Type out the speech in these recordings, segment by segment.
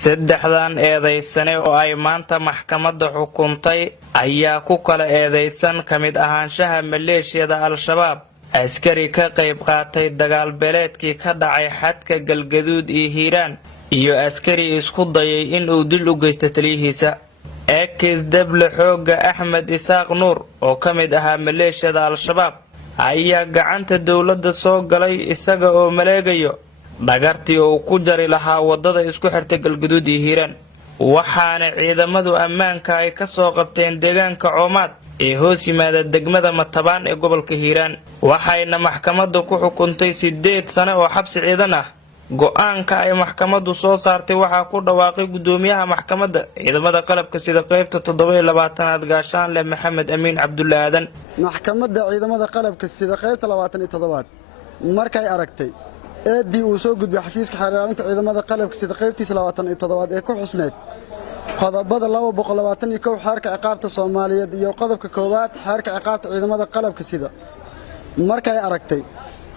saddexdan eedaysane oo ay maanta maxkamadda xukuntay ayaa ku kala eedaysan kamid ahaanshaha maleeshiyada al-shabaab askari ka qayb qaatay dagaal beeleedkii ka dhacay xadka Galgaduud iyo Hiiraan iyo askari isku dayay in uu dil u geysto taliyihiisa eekis dable xooga Axmed Isaaq Nuur oo kamid ahaa maleeshiyada al-shabaab ayaa gacanta dawladda soo galay isaga oo maleegayo dhagartii oo ku jari lahaa wadada isku xirtay Galgaduud iyo Hiiraan waxaana ciidamadu ammaanka ay ka soo qabteen deegaanka Coomaad ee hoos yimaada degmada Matabaan ee gobolka Hiiraan waxayna maxkamaddu ku xukuntay 8 sano oo xabsi ciidan ah go'aanka ay maxkamaddu soo saartay waxa ku dhawaaqay gudoomiyaha maxkamadda ciidamada qalabka sida qaybta 27aad gaashaanle Maxamed Amiin Cabdulle Aadan maxkamadda ciidamada qalabka sida qaybta 27aad markay aragtay eedii uu soo gudbiyay xafiiska xeeraarinta ciidamada qalabka sida qaybtiisa 27aad ee ku xusneed qodobada 221 xeerka ciqaabta Soomaaliyeed iyo qodobka koowaad xeerka ciqaabta ciidamada qalabka sida markay aragtay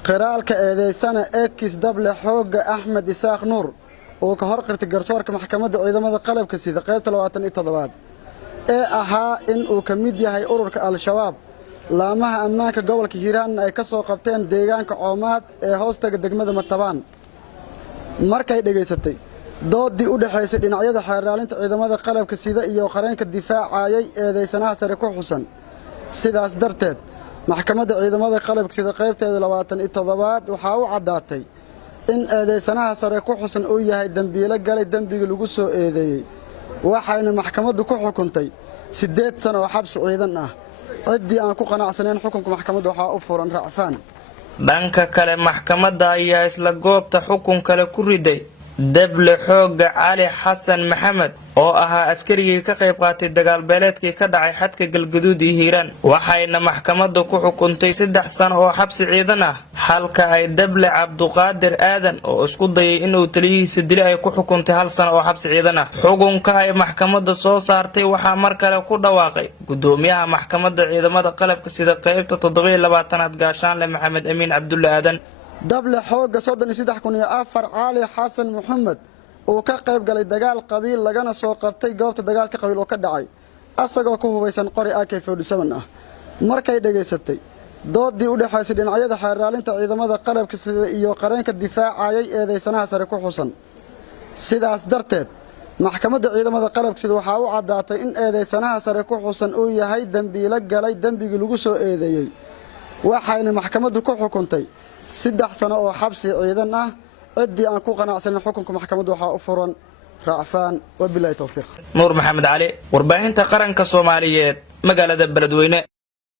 qiraalka eedeysana eekis dable xooga Axmed Isaaq Nuur oo ka hor qirtay garsoorka maxkamadda ciidamada qalabka sida qaybta 27aad ee ahaa in uu ka mid yahay ururka al-shabaab laamaha ammaanka gobolka Hiiraan ay ka soo qabteen deegaanka Coomaad ee hoostaga degmada Matabaan markay dhageysatay doodii u dhaxaysay dhinacyada xeeraalinta ciidamada qalabka sida iyo qareenka difaacayay eedeysanaha sare ku xusan sidaas darteed maxkamadda ciidamada qalabka sida qaybteeda 27aad waxa uu cadaatay in eedeysanaha sare ku xusan uu yahay dambiile galay dambiga lagu soo eedeeyay waxayna maxkamaddu ku xukuntay 8 sano oo xabsi ciidan ah cidii aan ku qanacsaneyn xukunka maxkamadda waxa u furan racfaan dhanka kale maxkamadda ayaa isla goobta xukun kale ku riday dable xooga Cali Xasan Maxamed oo ahaa askarigii ka qayb qaatay dagaal beeleedkii ka dhacay xadka Galgaduud iyo Hiiraan waxayna maxkamaddu ku xukuntay 3 sano oo xabsi ciidan ah halka ay dable Cabduqaadir Aadan oo isku dayay inuu taliyihiisa dilay ay ku xukuntay 1 sano oo xabsi ciidan ah xukunka ay maxkamadda soo saartay waxa mar kale ku dhawaaqay gudoomiyaha maxkamadda ciidamada qalabka sida qaybta 27aad gaashaanle Maxamed Amiin Cabdulle Aadan dable xooga 33,004 Cali Xasan Maxamed oo ka qayb galay dagaal qabiil lagana soo qabtay goobta dagaalka qabiil oo ka dhacay asagoo ku hubeysan qori AK47 ah markay dhageysatay doodii u dhaxaysay dhinacyada xeeraalinta ciidamada qalabka sida iyo qareenka difaacayay eedeysanaha sare ku xusan sidaas darteed maxkamadda ciidamada qalabka sida waxa uu cadaatay in eedeysanaha sare ku xusan uu yahay dambiile galay dambiga lagu soo eedeeyay waxayna maxkamaddu ku xukuntay 3 sano oo xabsi ciidan ah cidii aan ku qanacsaneyn xukunka maxkamadda waxa u furan racfaan wabillahi tawfiiq Nuur Maxamed Cali warbaahinta qaranka Soomaaliyeed magaalada Beledweyne